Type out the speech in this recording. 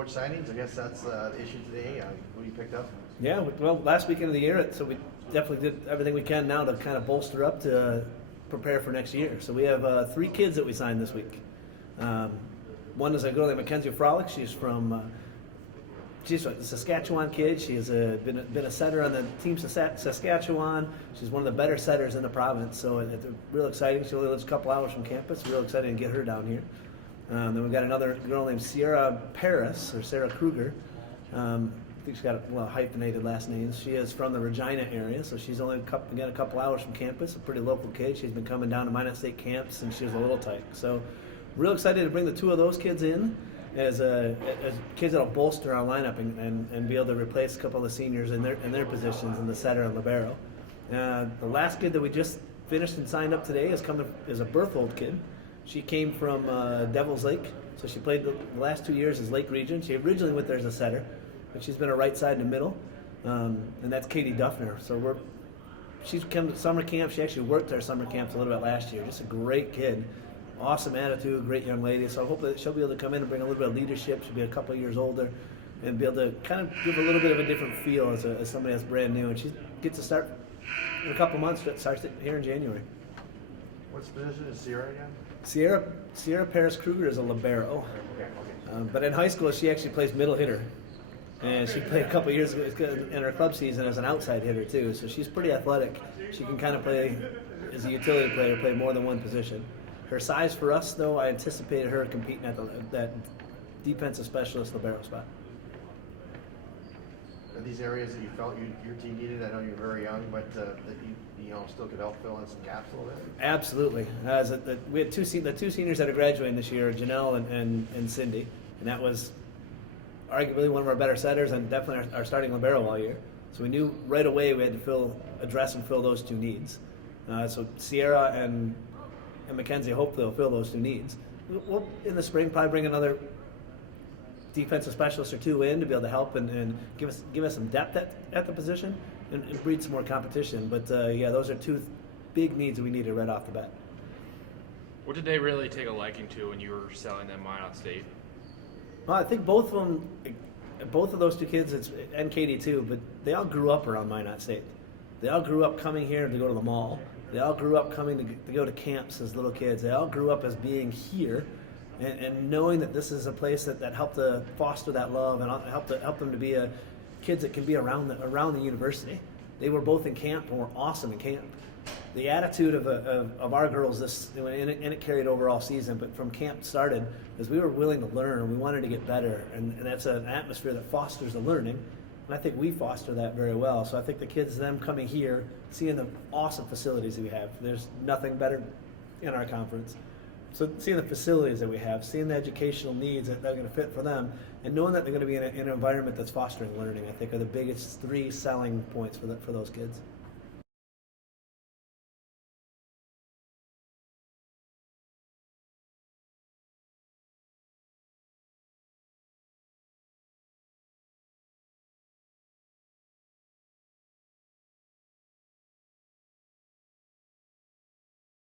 coach signings. I guess that's the issue today. Who you picked up? Yeah, well, last weekend of the year, so we definitely did everything we can now to kind of bolster up to prepare for next year. So we have 3 kids that we signed this week. One is a girl named Mackenzie Frolic. She's a Saskatchewan kid. She has been a setter on the team Saskatchewan. She's one of the better setters in the province. So it's real exciting. She only lives a couple hours from campus. Real exciting to get her down here. Then we've got another girl named Sierra Paris, or Sarah Kruger. I think she's got a hyphenated last name. She is from the Regina area, so she's only a couple hours from campus. A pretty local kid. She's been coming down to Minot State camps since she was a little tyke. So real excited to bring the 2 of those kids in as kids that'll bolster our lineup and be able to replace a couple of the seniors in their positions in the setter and libero. The last kid that we just finished and signed up today is a Berthold kid. She came from Devil's Lake, so she played the last 2 years as Lake Region. She originally went there as a setter, but she's been a right side in the middle, and that's Katie Duffner. So she's come to summer camp. She actually worked our summer camps a little bit last year. Just a great kid. Awesome attitude, great young lady. So I hope that she'll be able to come in and bring a little bit of leadership. She'll be a couple of years older and be able to kind of give a little bit of a different feel as somebody that's brand new. And she gets to start in a couple of months. Starts here in January. What's the position is Sierra again? Sierra Paris Kruger is a libero. Okay. But in high school, she actually plays middle hitter. And she played a couple of years ago in her club season as an outside hitter, too. So she's pretty athletic. She can kind of play, as a utility player, play more than one position. Her size for us, though, I anticipated her competing at that defensive specialist libero spot. Are these areas that you felt your team needed? I know you're very young, but that you still could help fill in some gaps a little bit? Absolutely. We had the 2 seniors that are graduating this year, Janelle and Cindy, and that was arguably one of our better setters and definitely our starting libero all year. So we knew right away we had to address and fill those 2 needs. So Sierra and Mackenzie hopefully will fill those 2 needs. We'll in the spring probably bring another defensive specialist or 2 in to be able to help and give us some depth at the position and breed some more competition. But those are 2 big needs that we needed right off the bat. What did they really take a liking to when you were selling them Minot State? Well, I think both of those 2 kids, and Katie too, but they all grew up around Minot State. They all grew up coming here to go to the mall. They all grew up coming to go to camps as little kids. They all grew up as being here and knowing that this is a place that helped to foster that love and help them to be kids that can be around the university. They were both in camp and were awesome in camp. The attitude of our girls, and it carried over all season, but from camp started, is we were willing to learn. We wanted to get better, and that's an atmosphere that fosters the learning. And I think we foster that very well. So I think the kids, them coming here, seeing the awesome facilities that we have, there's nothing better in our conference. So seeing the facilities that we have, seeing the educational needs that are going to fit for them, and knowing that they're going to be in an environment that's fostering learning, I think are the biggest 3 selling points for those kids.